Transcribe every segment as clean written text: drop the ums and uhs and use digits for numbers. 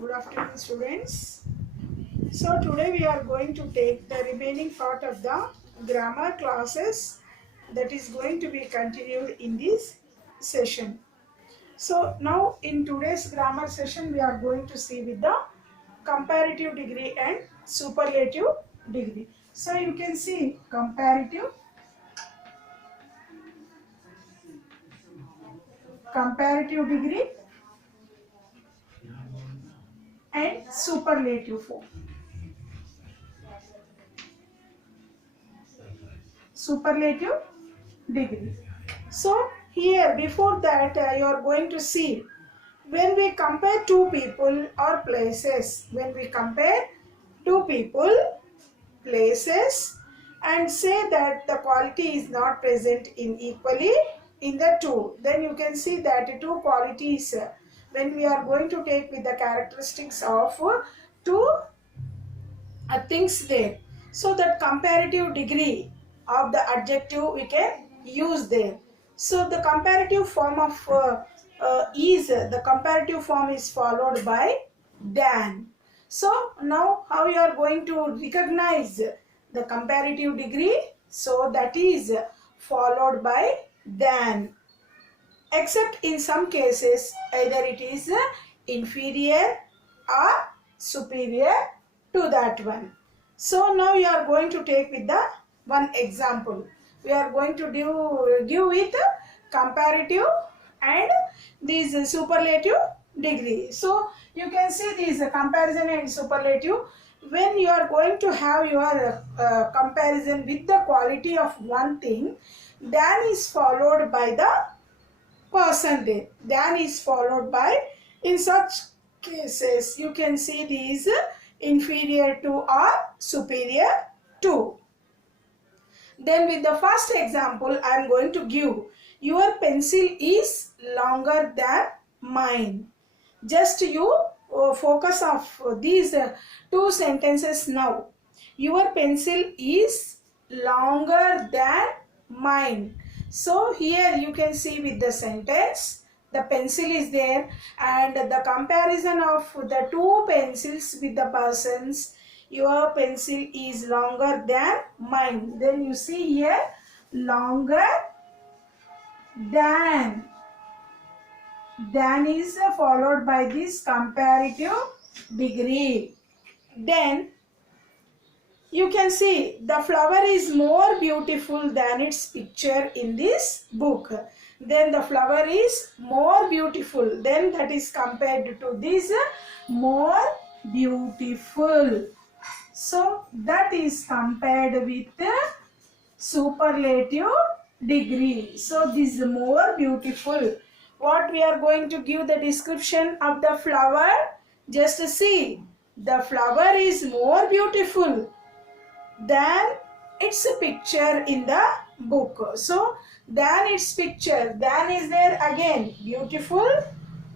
Good afternoon, students. So today we are going to take the remaining part of the grammar classes that is going to be continued in this session. So now in today's grammar session we are going to see with the comparative degree and superlative degree. So you can see comparative degree and superlative form. Superlative degree. So here before that you are going to see when we compare two people or places, when we compare two people, places and say that the quality is not present in equally in the two, then you can see that two qualities when we are going to take with the characteristics of two things there. So that comparative degree of the adjective we can use there. So the comparative form of the comparative form is followed by than. So now how you are going to recognize the comparative degree? So that is followed by than. Except in some cases either it is inferior or superior to that one. So now you are going to take with the one example. We are going to give with comparative and these superlative degree. So you can see these comparison and superlative. When you are going to have your comparison with the quality of one thing, then is followed by the person there. Than is followed by, in such cases you can see these inferior to or superior to. Then with the first example I am going to give, your pencil is longer than mine. Just you focus of these two sentences now. Your pencil is longer than mine. So here you can see with the sentence, the pencil is there and the comparison of the two pencils with the persons, your pencil is longer than mine. Then you see here longer than is followed by this comparative degree. Then you can see the flower is more beautiful than its picture in this book. Then the flower is more beautiful. Then that is compared to this more beautiful. So that is compared with the superlative degree. So this is more beautiful. What we are going to give the description of the flower? Just see. The flower is more beautiful than its picture in the book. So than its picture, than is there again, beautiful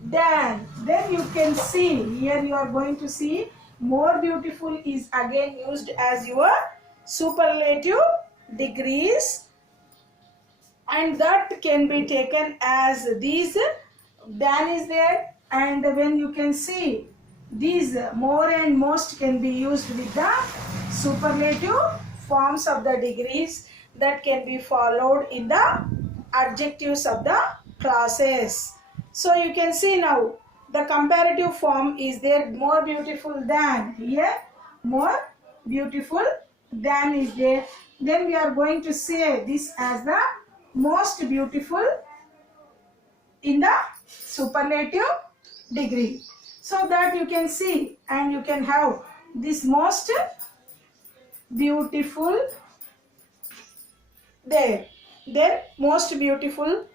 than. Then you can see here, you are going to see more beautiful is again used as your superlative degrees, and that can be taken as these than is there, and when you can see these more and most can be used with the superlative forms of the degrees that can be followed in the adjectives of the classes. So you can see now the comparative form is there, more beautiful than. Here more beautiful than is there. Then we are going to say this as the most beautiful in the superlative degree. So that you can see and you can have this most beautiful there. Then most beautiful,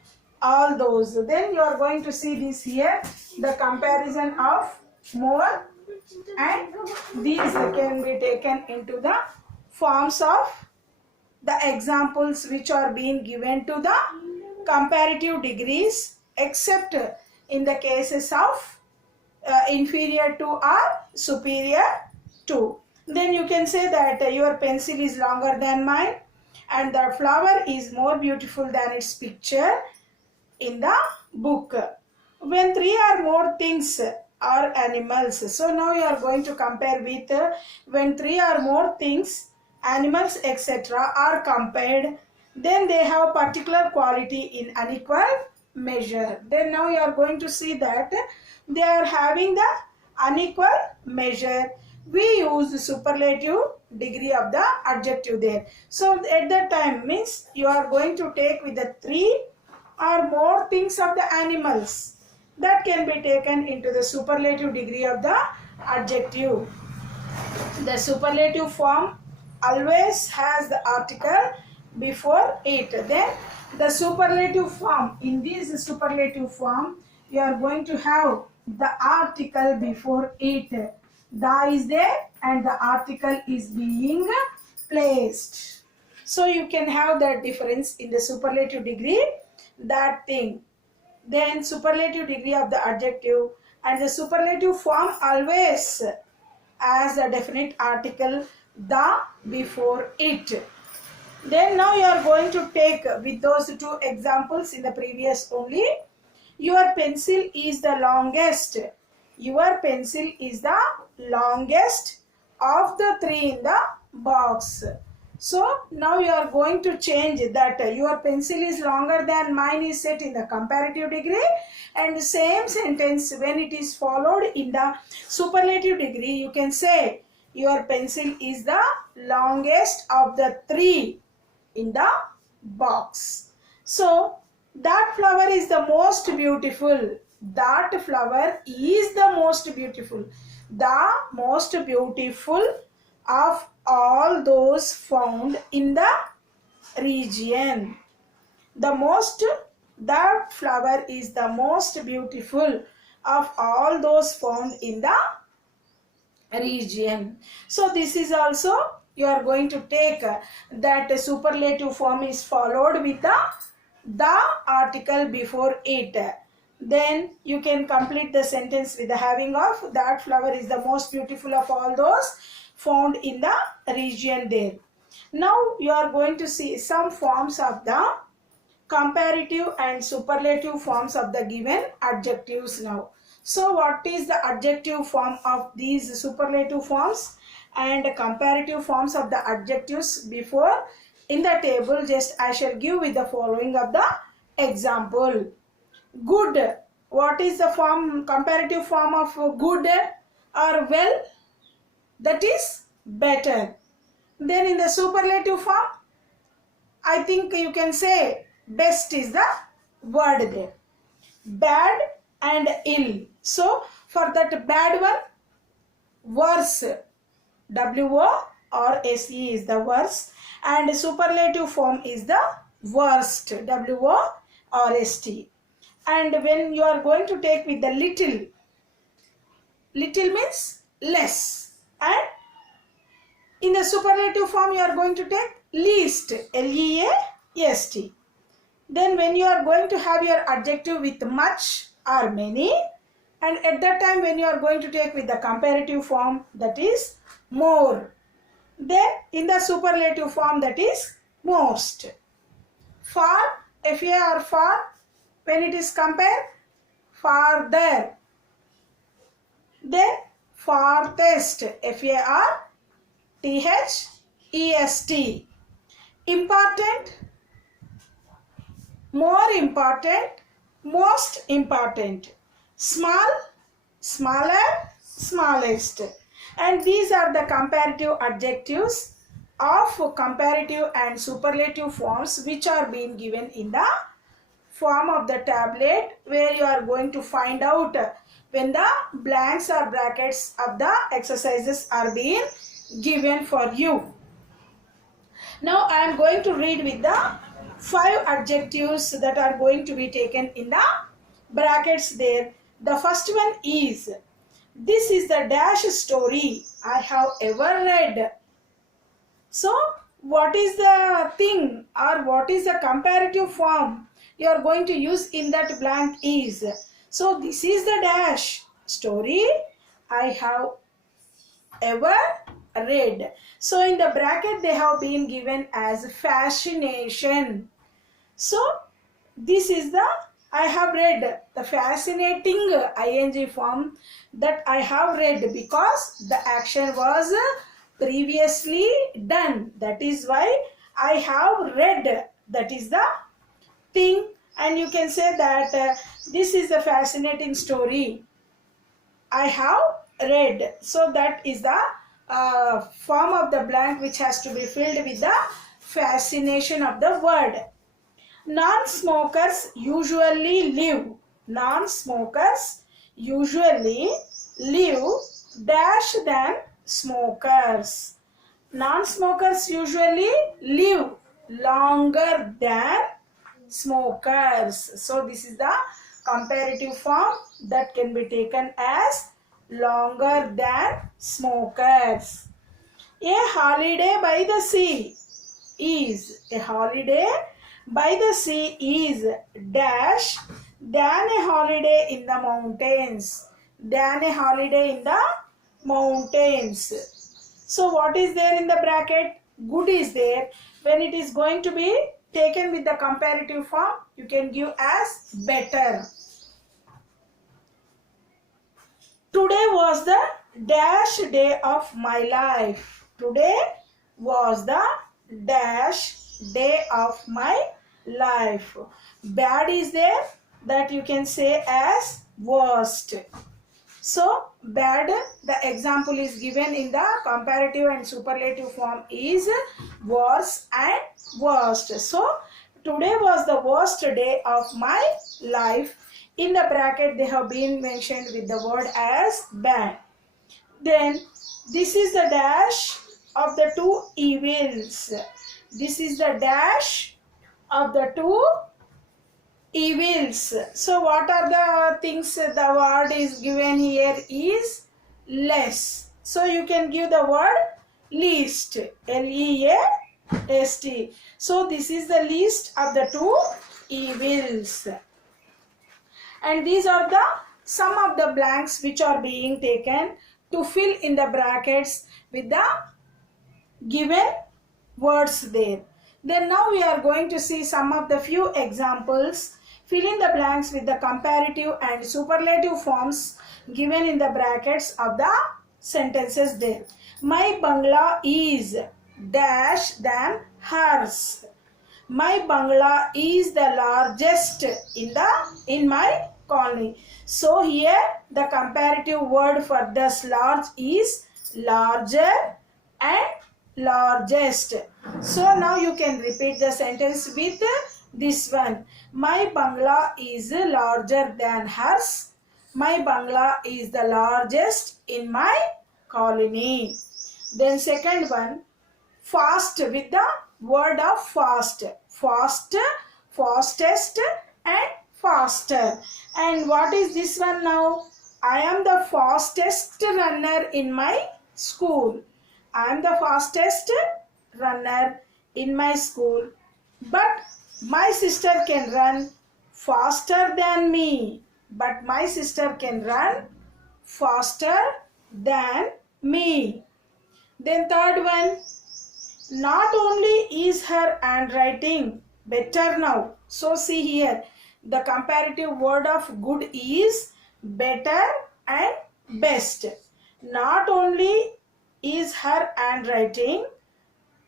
all those. Then you are going to see this here, the comparison of more, and these can be taken into the forms of the examples which are being given to the comparative degrees, except in the cases of inferior to or superior to. Then you can say that your pencil is longer than mine and the flower is more beautiful than its picture in the book. When three or more things or animals. So now you are going to compare with when three or more things, animals, etc. are compared, then they have particular quality in unequal measure. Then now you are going to see that they are having the unequal measure. We use the superlative degree of the adjective there. So at that time means you are going to take with the three or more things of the animals, that can be taken into the superlative degree of the adjective. The superlative form always has the article before it. Then the superlative form, in this superlative form, you are going to have the article before it. The is there and the article is being placed. So you can have that difference in the superlative degree, that thing. Then superlative degree of the adjective, and the superlative form always as a definite article the before it. Then now you are going to take with those two examples in the previous only. Your pencil is the longest. Your pencil is the longest of the three in the box. So now you are going to change that your pencil is longer than mine is set in the comparative degree, and the same sentence when it is followed in the superlative degree, you can say your pencil is the longest of the three in the box. So that flower is the most beautiful. That flower is the most beautiful. The most beautiful of all those found in the region. That flower is the most beautiful of all those found in the region. So this is also you are going to take that superlative form is followed with the article before it. Then you can complete the sentence with the having of that flower is the most beautiful of all those found in the region there. Now you are going to see some forms of the comparative and superlative forms of the given adjectives now. So what is the adjective form of these superlative forms and comparative forms of the adjectives before in the table? Just I shall give with the following of the example. Good. What is the form, comparative form of good or well? That is better. Then in the superlative form, I think you can say best is the word there. Bad and ill. So for that bad one, worse. W-O-R-S-E is the worst, and superlative form is the worst. W-O-R-S-T. And when you are going to take with the little, little means less, and in the superlative form you are going to take least, L-E-A-S-T. Then when you are going to have your adjective with much or many, and at that time when you are going to take with the comparative form, that is more. Then in the superlative form, that is most. Far, F-A-R, far, when it is compared, farther. Then farthest, F-A-R-T-H-E-S-T. Important, more important, most important. Small, smaller, smallest. And these are the comparative adjectives of comparative and superlative forms which are being given in the form of the tablet, where you are going to find out when the blanks or brackets of the exercises are being given for you. Now I am going to read with the 5 adjectives that are going to be taken in the brackets there. The first one is, this is the dash story I have ever read. So what is the thing or what is the comparative form you are going to use in that blank is. So this is the dash story I have ever read. So in the bracket they have been given as fascination. So this is the I have read. The fascinating ing form, that I have read, because the action was previously done. That is why I have read. That is the thing. And you can say that this is a fascinating story I have read. So that is the form of the blank which has to be filled with the fascination of the word. Non-smokers usually live. Non-smokers usually live dash than smokers. Non-smokers usually live longer than smokers. So this is the comparative form that can be taken as longer than smokers. A holiday by the sea is, a holiday by the sea is dash than a holiday in the mountains. Than a holiday in the mountains. So what is there in the bracket? Good is there. When it is going to be taken with the comparative form, you can give as better. Today was the dash day of my life. Today was the dash day of my life. Bad is there, that you can say as worst. So bad, the example is given in the comparative and superlative form is worse and worst. So today was the worst day of my life. In the bracket they have been mentioned with the word as bad. Then this is the dash of the two evils. This is the dash of the two evils. So what are the things? The word is given here is less. So you can give the word least. Least. So this is the least of the two evils. And these are the some of the blanks which are being taken to fill in the brackets with the given words there. Then now we are going to see some of the few examples. Fill in the blanks with the comparative and superlative forms given in the brackets of the sentences there. My bungalow is dash than hers. My bungalow is the largest in my colony. So here the comparative word for this large is larger and largest. So now you can repeat the sentence with this one. My bungalow is larger than hers. My bungalow is the largest in my colony. Then second one, fast with the word of fast. Fast, fastest and faster. And what is this one now? I am the fastest runner in my school. I am the fastest runner in my school. But my sister can run faster than me. But my sister can run faster than me. Then third one, not only is her handwriting better now. So see here, the comparative word of good is better and best. Not only is her handwriting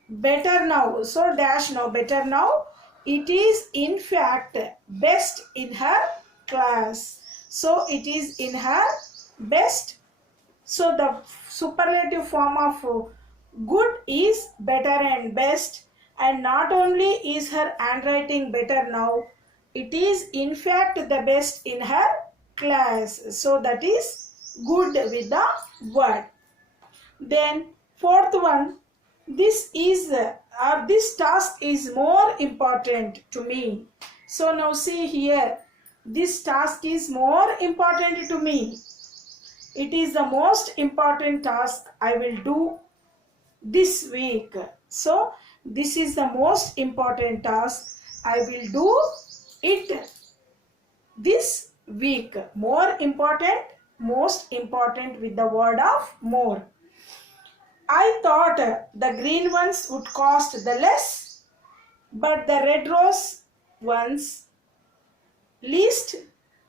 better now. So dash now, better now. It is in fact best in her class. So it is in her best. So the superlative form of good is better and best, and not only is her handwriting better now, it is in fact the best in her class. So that is good with the word. Then fourth one, this task is more important to me. So now see here, this task is more important to me. It is the most important task I will do this week. So this is the most important task. I will do it this week. More important, most important with the word of more. I thought the green ones would cost the less, but the red rose ones least,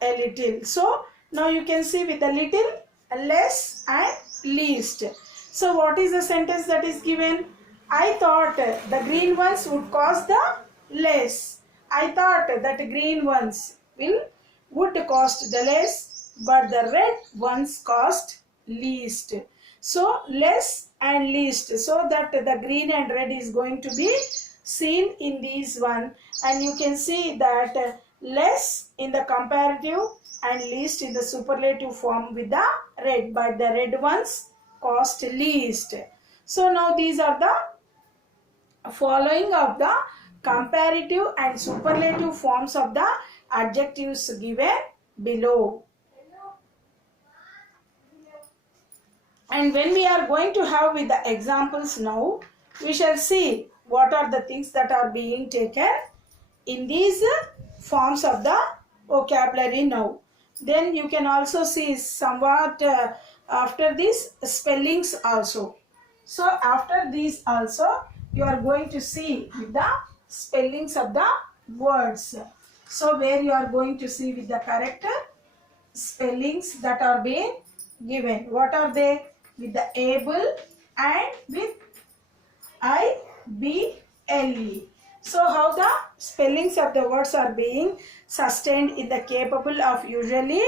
a little. So now you can see with the little, less and least. So what is the sentence that is given? I thought the green ones would cost the less. I thought that green ones would cost the less, but the red ones cost least. So less and least, so that the green and red is going to be seen in these one, and you can see that less in the comparative and least in the superlative form with the red, but the red ones cost least. So now these are the following of the comparative and superlative forms of the adjectives given below. And when we are going to have with the examples now, we shall see what are the things that are being taken in these forms of the vocabulary now. Then you can also see somewhat after these spellings also. So after these also you are going to see with the spellings of the words. So where you are going to see with the correct spellings that are being given. What are they? With the able and with I-B-L-E. So how the spellings of the words are being sustained in the capable of usually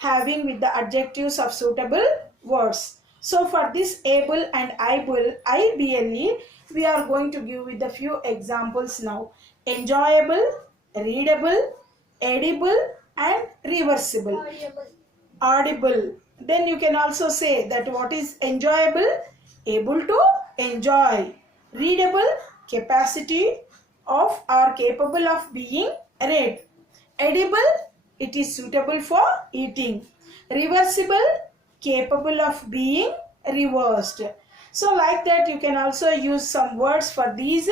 having with the adjectives of suitable words. So for this able and I-B-L-E, we are going to give with a few examples now. Enjoyable, readable, edible and reversible. Audible. Then you can also say that what is enjoyable? Able to enjoy. Readable, capacity of or capable of being read. Edible, it is suitable for eating. Reversible, capable of being reversed. So like that you can also use some words for these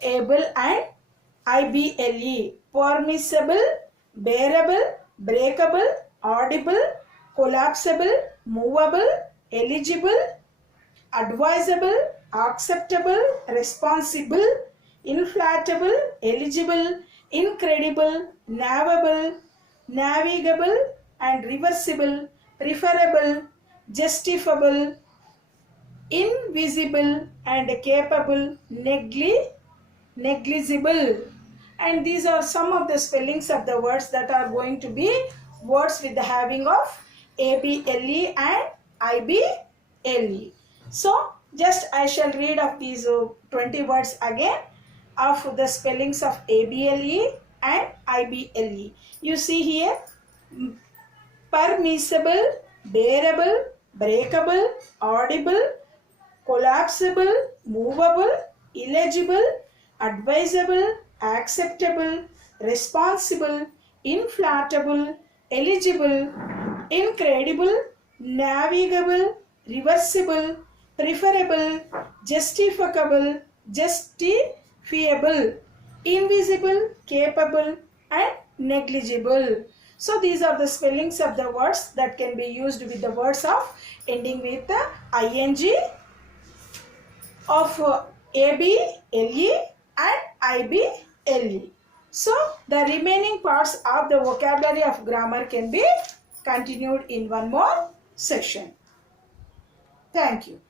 able and I-B-L-E. Permissible, bearable, breakable, audible, collapsible, movable, eligible, advisable, acceptable, responsible, inflatable, eligible, incredible, navigable, and reversible, preferable, justifiable, invisible and capable, negligible. And these are some of the spellings of the words that are going to be words with the having of A-B-L-E and I-B-L-E. So just I shall read of these 20 words again of the spellings of A-B-L-E and I-B-L-E. You see here, permissible, bearable, breakable, audible, collapsible, movable, illegible, advisable, acceptable, responsible, inflatable, eligible, incredible, navigable, reversible, preferable, justificable, justifiable, invisible, capable and negligible. So these are the spellings of the words that can be used with the words of ending with the ing of A-B-L-E and I-B-L-E. So the remaining parts of the vocabulary of grammar can be continued in one more session. Thank you.